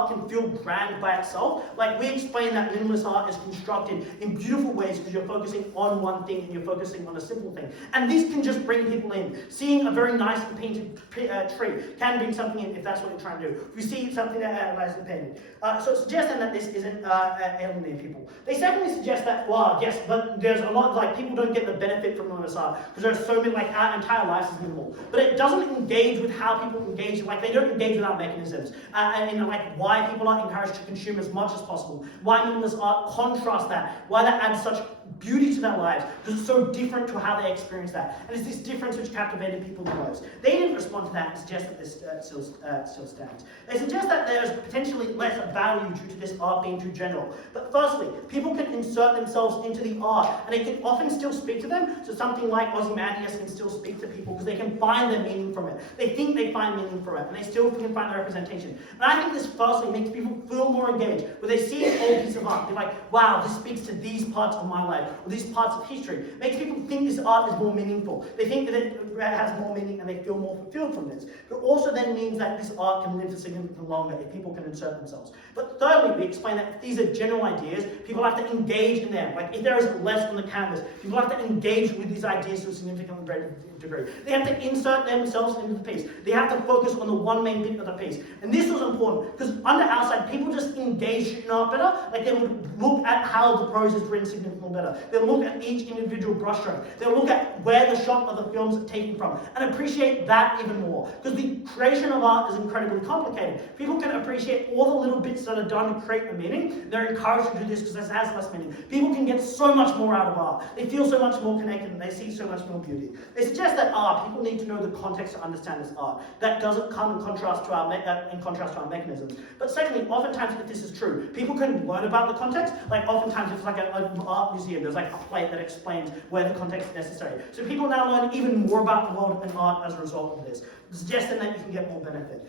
can feel grand by itself. Like we explain that minimalist art is constructed in beautiful ways because you're focusing on one thing and you're focusing on a simple thing. And this can just bring people in. Seeing a very nicely painted tree can bring something in if that's what you're trying to do. If you see something nicely painted. So it suggests then that this isn't alienating people. They secondly suggest that, well, yes, but there's a lot, like people don't get the benefit from minimalist art because there's so many, like our entire lives is minimal. But it doesn't engage with how people engage, like they don't engage with our mechanisms. And like why people are encouraged to consume as much as possible. Why minimalist art contrasts that. Why that adds such beauty to their lives because it's so different to how they experience that. And it's this difference which captivated people the most. They didn't respond to that and suggest that this still stands. They suggest that there's potentially less value due to this art being too general. But firstly, people can insert themselves into the art and it can often still speak to them. So something like Ozymandias can still speak to people because they can find their meaning from it. They think they find meaning from it and they still can find the representation. And I think this firstly makes people feel more engaged. When they see an old piece of art, they're like, wow, this speaks to these parts of my life or these parts of history. It makes people think this art is more meaningful. They think that it has more meaning and they feel more fulfilled from this. But also then means that this art can live significantly longer if people can insert themselves. But thirdly, we explain that if these are general ideas, people have to engage in them. Like if there is less on the canvas, people have to engage with these ideas to a significantly greater degree. They have to insert themselves into the piece. They have to focus on the one main bit of the piece. And this was important because under our side, people just engage in art better. Like they would look at how the prose is written significantly better. They'll look at each individual brushstroke. They'll look at where the shot of the films are taken from and appreciate that even more. Because the creation of art is incredibly complicated. People can appreciate all the little bits that are done to create the meaning. They're encouraged to do this because this has less meaning. People can get so much more out of art. They feel so much more connected and they see so much more beauty. They suggest that people need to know the context to understand this art. That doesn't come in contrast to our mechanisms. But secondly, oftentimes if this is true, people can learn about the context. Like oftentimes it's like an art museum. There's like a plate that explains where the context is necessary. So people now learn even more about the world and art as a result of this, suggesting that you can get more benefit.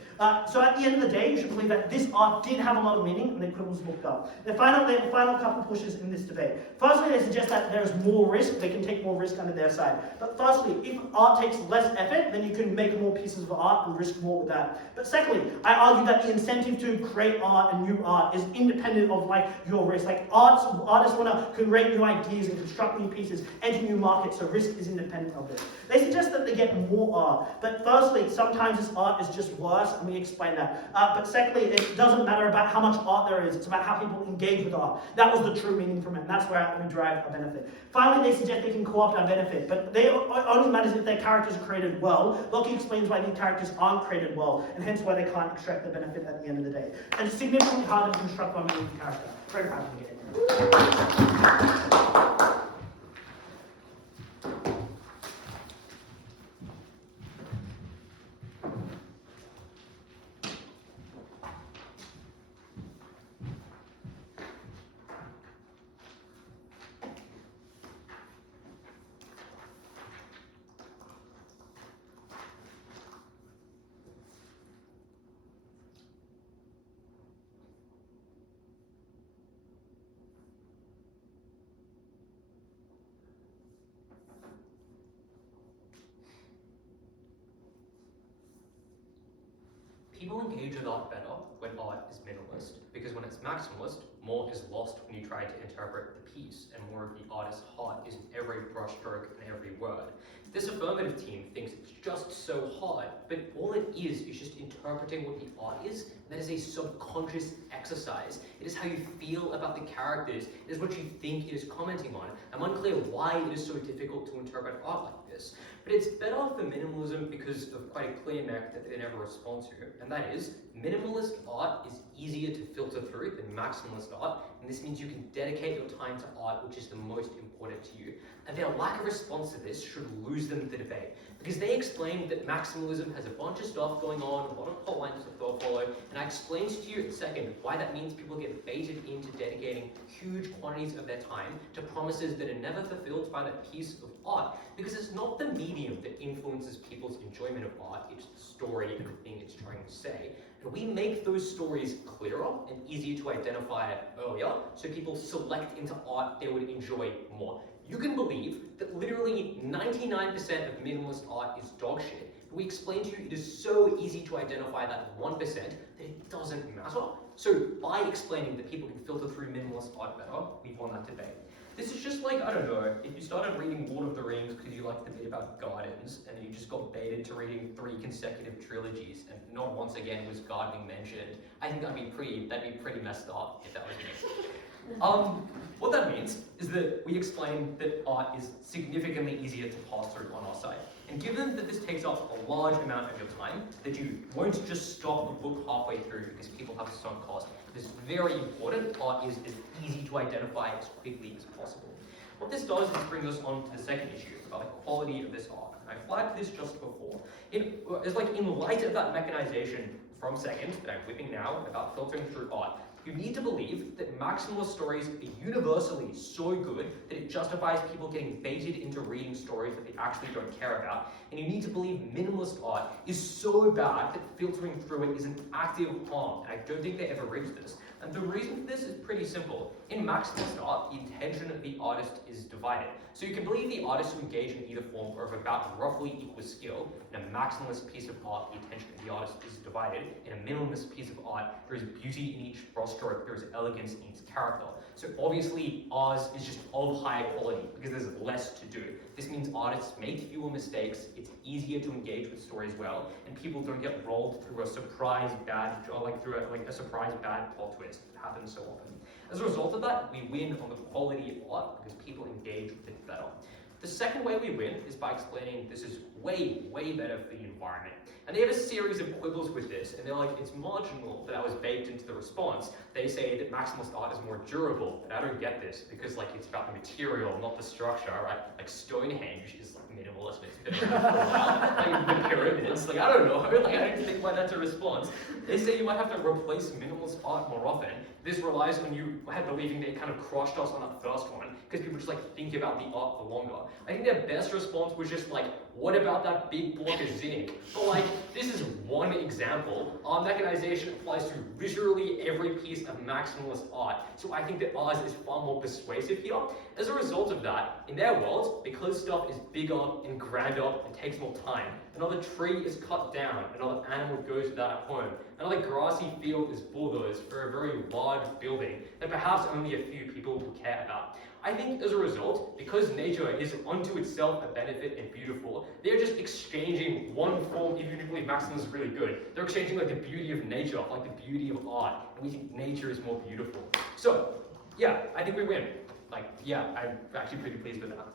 So at the end of the day, you should believe that this art did have a lot of meaning and the quibbles looked up. The final couple pushes in this debate. Firstly, they suggest that there's more risk. They can take more risk under their side. But firstly, if art takes less effort, then you can make more pieces of art and risk more with that. But secondly, I argue that the incentive to create art and new art is independent of like your risk. Like artists want to create new ideas and construct new pieces, enter new markets, so risk is independent of this. They suggest that they get more art. But firstly, sometimes this art is just worse, and we explain that. But secondly, it doesn't matter about how much art there is, it's about how people engage with art. That was the true meaning from it, and that's where we derive our benefit. Finally, they suggest they can co-opt our benefit, but they only matters if their characters are created well. Lachie explains why these characters aren't created well, and hence why they can't extract the benefit at the end of the day. And it's significantly harder to construct one meaningful character. Very proud of you. People engage with art better when art is minimalist, because when it's maximalist, more is lost when you try to interpret the piece, and more of the artist's heart is in every brushstroke and every word. This affirmative team thinks it's just so hard, but all it is just interpreting what the art is. That is a subconscious exercise. It is how you feel about the characters. It is what you think it is commenting on. I'm unclear why it is so difficult to interpret art like this. But it's better for minimalism because of quite a clear mech that they never respond to, and that is, minimalist art is easier to filter through than maximalist art, and this means you can dedicate your time to art which is the most important to you. And their lack of response to this should lose them the debate, because they explained that maximalism has a bunch of stuff going on, a lot of plot lines to follow, and I explained to you in a second why that means people get baited into dedicating huge quantities of their time to promises that are never fulfilled by that piece of art, because it's not the medium that influences people's enjoyment of art, it's the story and the thing it's trying to say. And we make those stories clearer and easier to identify earlier, so people select into art they would enjoy more. You can believe that literally 99% of minimalist art is dog shit. But we explain to you it is so easy to identify that 1% that it doesn't matter. So by explaining that people can filter through minimalist art better, we won that debate. This is just like, I don't know, if you started reading Lord of the Rings because you liked the bit about gardens, and you just got baited to reading 3 consecutive trilogies, and not once again was gardening mentioned, I think that'd be pretty messed up if that was me. What that means is that we explain that art is significantly easier to pass through on our site. And given that this takes up a large amount of your time, that you won't just stop the book halfway through because people have a sunk cost, it is very important art is as easy to identify as quickly as possible. What this does is bring us on to the second issue about the quality of this art. And I flagged this just before. In light of that mechanization from second that I'm whipping now about filtering through art, you need to believe that maximalist stories are universally so good that it justifies people getting baited into reading stories that they actually don't care about. And you need to believe minimalist art is so bad that filtering through it is an active harm. And I don't think they ever reached this. And the reason for this is pretty simple. In maximalist art, the intention of the artist is divided. So you can believe the artists who engage in either form are of about roughly equal skill. In a maximalist piece of art, the intention of the artist is divided. In a minimalist piece of art, there is beauty in each brushstroke, there is elegance in each character. So obviously ours is just of higher quality because there's less to do. This means artists make fewer mistakes, it's easier to engage with stories well, and people don't get rolled through a surprise bad plot twist that happens so often. As a result of that, we win on the quality of art because people engage with it better. The second way we win is by explaining this is way, way better for the environment. And they have a series of quibbles with this, and they're like, it's marginal that was baked into the response. They say that maximalist art is more durable, but I don't get this, because like it's about the material, not the structure, right? Like Stonehenge is like minimalist, and it's been around for a while. Like the pyramids, like I don't know, like I don't think why that's a response. They say you might have to replace minimalist art more often. This relies on you believing they kind of crushed us on that first one, because people just like think about the art for longer. I think their best response was just like, what about that big block of zinc? But like, this is one example. Our mechanization applies to literally every piece of maximalist art. So I think that ours is far more persuasive here. As a result of that, in their world, because stuff is bigger and grander and takes more time, another tree is cut down, another animal goes without a home, another grassy field is bulldozed for a very large building that perhaps only a few people will care about. I think as a result, because nature is unto itself a benefit and beautiful, they're just exchanging one form, even if we believe maximism is really good. They're exchanging like the beauty of nature, like the beauty of art, and we think nature is more beautiful. So, yeah, I think we win. Like, yeah, I'm actually pretty pleased with that.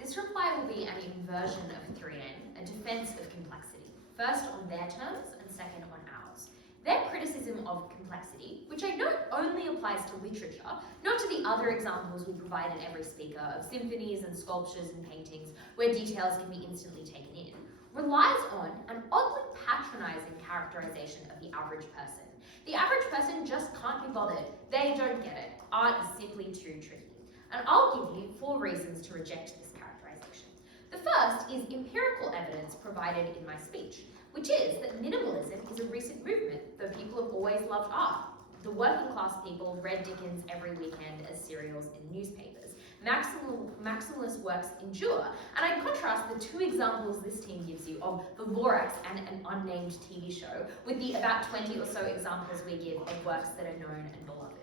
This reply will be an inversion of 3N, a defense of complexity. First on their terms and second on ours. Their criticism of complexity, which I note only applies to literature, not to the other examples we provide in every speaker of symphonies and sculptures and paintings where details can be instantly taken in, relies on an oddly patronizing characterization of the average person. The average person just can't be bothered. They don't get it. Art is simply too tricky. And I'll give you 4 reasons to reject this characterization. The first is empirical evidence provided in my speech, which is that minimalism is a recent movement, though people have always loved art. The working class people read Dickens every weekend as serials in newspapers. Maximalist works endure. And I contrast the two examples this team gives you of the Lorax and an unnamed TV show with the about 20 or so examples we give of works that are known and beloved.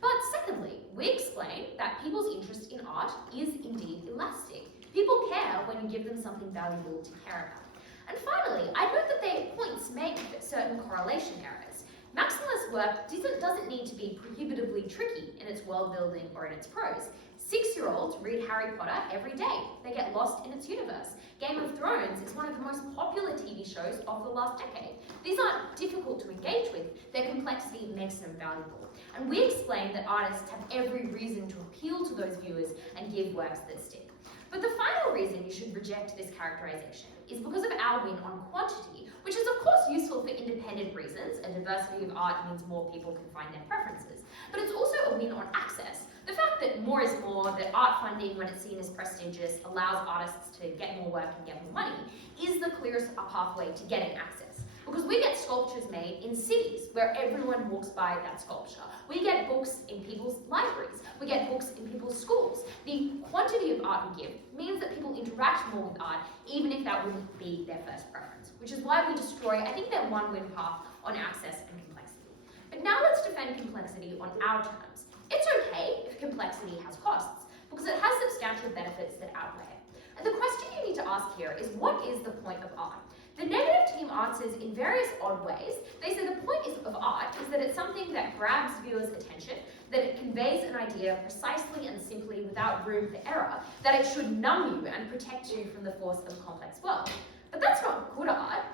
But secondly, we explain that people's interest in art is indeed elastic. People care when you give them something valuable to care about. And finally, I note that their points make certain correlation errors. Maximalist work doesn't need to be prohibitively tricky in its world building or in its prose. 6-year-olds read Harry Potter every day. They get lost in its universe. Game of Thrones is one of the most popular TV shows of the last decade. These aren't difficult to engage with. Their complexity makes them valuable. And we explain that artists have every reason to appeal to those viewers and give works that stick. But the final reason you should reject this characterization is because of our win on quantity, which is of course useful for independent reasons. A diversity of art means more people can find their preferences. But it's also a win on access. The fact that more is more, that art funding, when it's seen as prestigious, allows artists to get more work and get more money, is the clearest pathway to getting access. Because we get sculptures made in cities where everyone walks by that sculpture. We get books in people's libraries. We get books in people's schools. The quantity of art we give means that people interact more with art, even if that wouldn't be their first preference. Which is why we destroy, I think, that one-win path on access and complexity. But now let's defend complexity on our terms. It's okay if complexity has costs, because it has substantial benefits that outweigh it. And the question you need to ask here is, what is the point of art? The negative team answers in various odd ways. They say the point of art is that it's something that grabs viewers' attention, that it conveys an idea precisely and simply without room for error, that it should numb you and protect you from the force of a complex world. But that's not good art.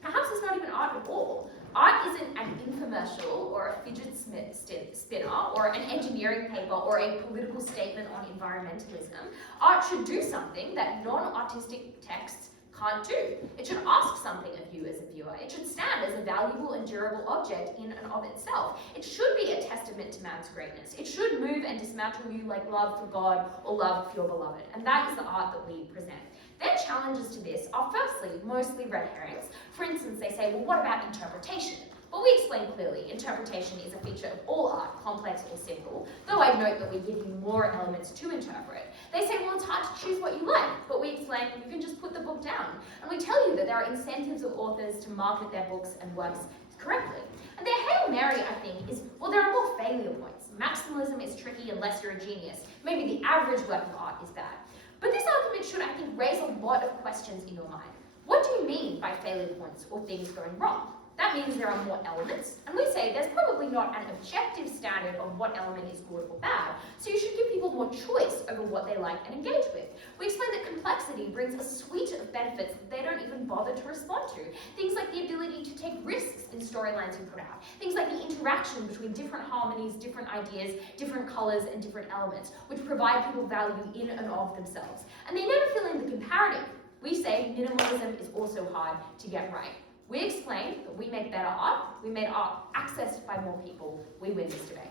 Perhaps it's not even art at all. Art isn't an infomercial or a fidget spinner or an engineering paper or a political statement on environmentalism. Art should do something that non-artistic texts can't do. It should ask something of you as a viewer. It should stand as a valuable and durable object in and of itself. It should be a testament to man's greatness. It should move and dismantle you like love for God or love for your beloved. And that is the art that we present. Their challenges to this are firstly mostly red herrings. For instance, they say, well, what about interpretation? Well, we explain clearly, interpretation is a feature of all art, complex or simple, though I note that we give you more elements to interpret. They say, well, it's hard to choose what you like, but we explain you can just put the book down. And we tell you that there are incentives of authors to market their books and works correctly. And their Hail Mary, I think, is, well, there are more failure points. Maximalism is tricky unless you're a genius. Maybe the average work of art is bad. But this argument should, I think, raise a lot of questions in your mind. What do you mean by failure points or things going wrong? That means there are more elements, and we say there's probably not an objective standard of what element is good or bad, so you should give people more choice over what they like and engage with. We explain that complexity brings a suite of benefits that they don't even bother to respond to. Things like the ability to take risks in storylines you put out. Things like the interaction between different harmonies, different ideas, different colours, and different elements, which provide people value in and of themselves. And they never fill in the comparative. We say minimalism is also hard to get right. We explain that we make better art, we made art accessed by more people, we win this debate.